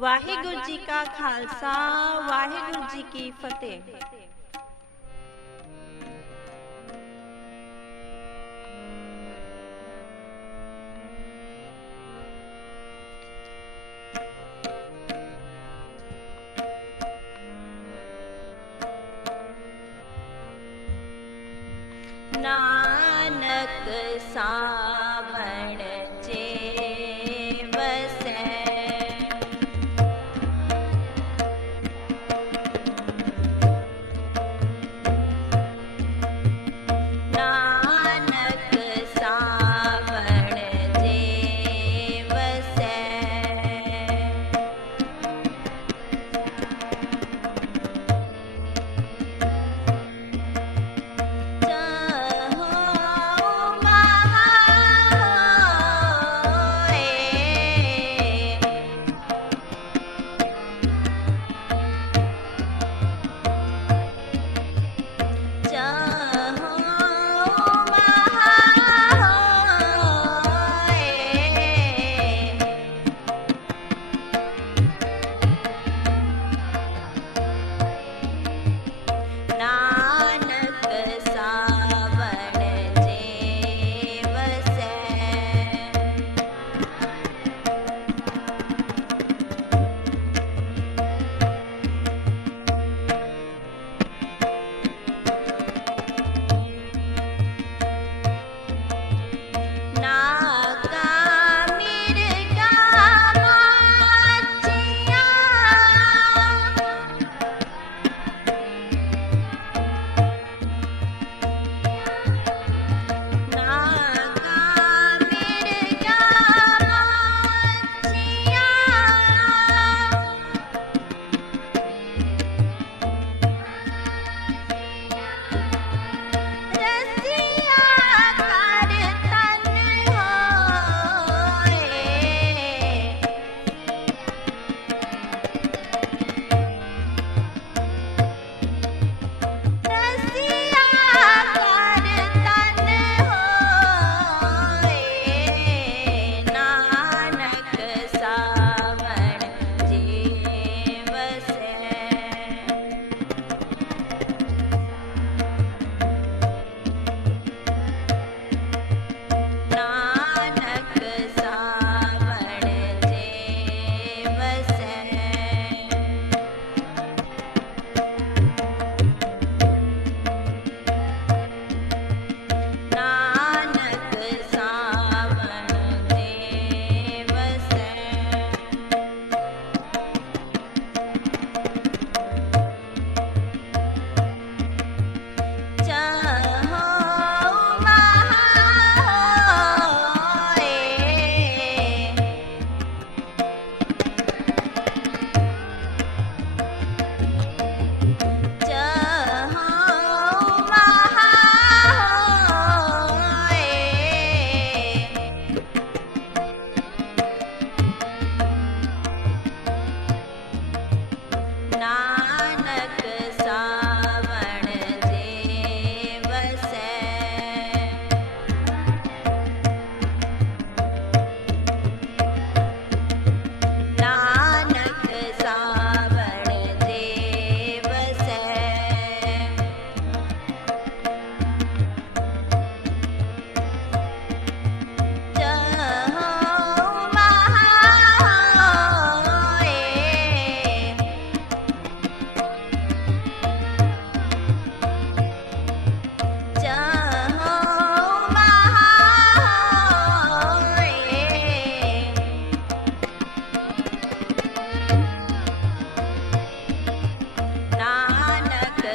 ਵਾਹਿਗੁਰੂ ਜੀ ਕਾ ਖਾਲਸਾ ਵਾਹਿਗੁਰੂ ਜੀ ਕੀ ਫਤਿਹ। ਨਾਨਕ ਸਾ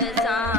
It's time.